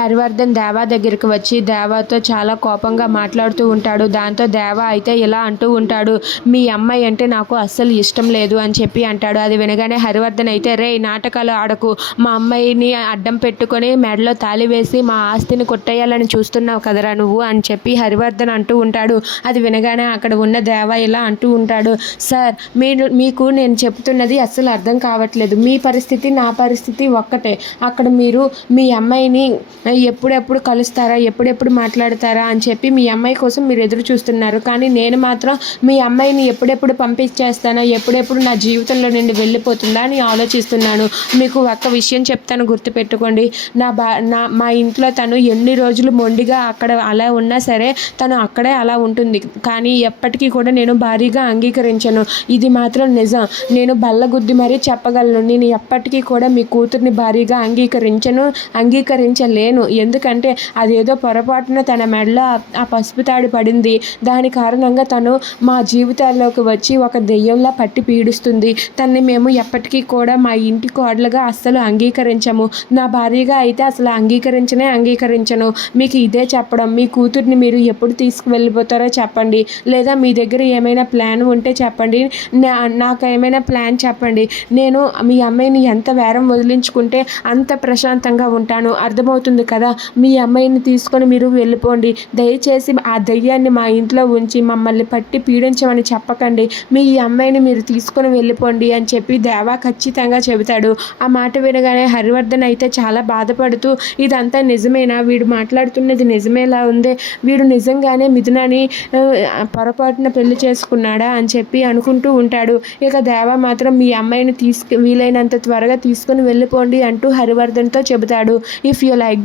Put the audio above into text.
హరివర్ధన్ దేవా దగ్గరికి వచ్చి దేవాతో చాలా కోపంగా మాట్లాడుతూ ఉంటాడు. దాంతో దేవా అయితే ఇలా అంటూ ఉంటాడు మీ అమ్మాయి అంటే నాకు అస్సలు ఇష్టం లేదు అని చెప్పి అంటాడు. అది వినగానే హరివర్ధన్ అయితే రే నాటకాలు ఆడకు. మా అమ్మాయిని అడ్డం పెట్టుకొని మెడలో తాళి వేసి మా ఆస్తిని కొట్టేయాలని చూస్తున్నావు కదరా నువ్వు అని చెప్పి హరివర్ధన్ అంటూ ఉంటాడు. అది వినగానే అక్కడ ఉన్న దేవా ఇలా అంటూ ఉంటాడు సార్ మీరు మీకు నేను చెప్తున్నది అస్సలు అర్థం కావట్లేదు. మీ పరిస్థితి నా పరిస్థితి ఒక్కటే. అక్కడ మీరు మీ అమ్మాయిని ఎప్పుడెప్పుడు కలుస్తారా ఎప్పుడెప్పుడు మాట్లాడతారా అని చెప్పి మీ అమ్మాయి కోసం మీరు ఎదురు చూస్తున్నారు. కానీ నేను మాత్రం మీ అమ్మాయిని ఎప్పుడెప్పుడు పంపించేస్తానా ఎప్పుడెప్పుడు నా జీవితంలో నుండి వెళ్ళిపోతుందా అని ఆలోచిస్తున్నాను. మీకు ఒక్క విషయం చెప్తాను గుర్తుపెట్టుకోండి. నా బా నా మా ఇంట్లో తను ఎన్ని రోజులు మొండిగా అక్కడ అలా ఉన్నా సరే తను అక్కడే అలా ఉంటుంది. కానీ ఎప్పటికీ కూడా నేను భారీగా అంగీకరించను. ఇది మాత్రం నిజం. నేను బల్లగుద్ది మరీ చెప్పగలను. నేను ఎప్పటికీ కూడా మీ కూతుర్ని భారీగా అంగీకరించను నేను. ఎందుకంటే అదేదో పొరపాటున తన మెడలో ఆ- పసుపు తాడు పడింది. దాని కారణంగా తను మా జీవితాల్లోకి వచ్చి ఒక దెయ్యంలా పట్టి పీడిస్తుంది. తన్ని మేము ఎప్పటికీ కూడా మా ఇంటి కోడలుగా అస్సలు అంగీకరించము. నా భార్యగా అయితే అసలు అంగీకరించనే అంగీకరించను. మీకు ఇదే చెప్పడం మీ కూతుర్ని మీరు ఎప్పుడు తీసుకువెళ్ళిపోతారో చెప్పండి. లేదా మీ దగ్గర ఏమైనా ప్లాన్ ఉంటే చెప్పండి. నా నాకు ఏమైనా ప్లాన్ చెప్పండి. నేను మీ అమ్మాయిని ఎంత వేరం వదిలించుకుంటే అంత ప్రశాంతంగా ఉంటాను. అర్థమవుతుంది కదా. మీ అమ్మాయిని తీసుకొని మీరు వెళ్ళిపోండి. దయచేసి ఆ దయ్యాన్ని మా ఇంట్లో ఉంచి మమ్మల్ని పట్టి పీడించమని చెప్పకండి. మీ ఈ అమ్మాయిని మీరు తీసుకొని వెళ్ళిపోండి అని చెప్పి దేవా ఖచ్చితంగా చెబుతాడు. ఆ మాట వినగానే హరివర్ధన్ అయితే చాలా బాధపడుతూ ఇదంతా నిజమేనా? వీడు మాట్లాడుతున్నది నిజమేలా ఉందే? వీడు నిజంగానే మిథునాని పొరపాటున పెళ్ళి చేసుకున్నాడా? అని చెప్పి అనుకుంటూ ఉంటాడు. ఇక దేవా మాత్రం మీ అమ్మాయిని తీసుకు వీలైనంత త్వరగా తీసుకుని వెళ్ళిపోండి అంటూ హరివర్ధన్తో చెబుతాడు. If you like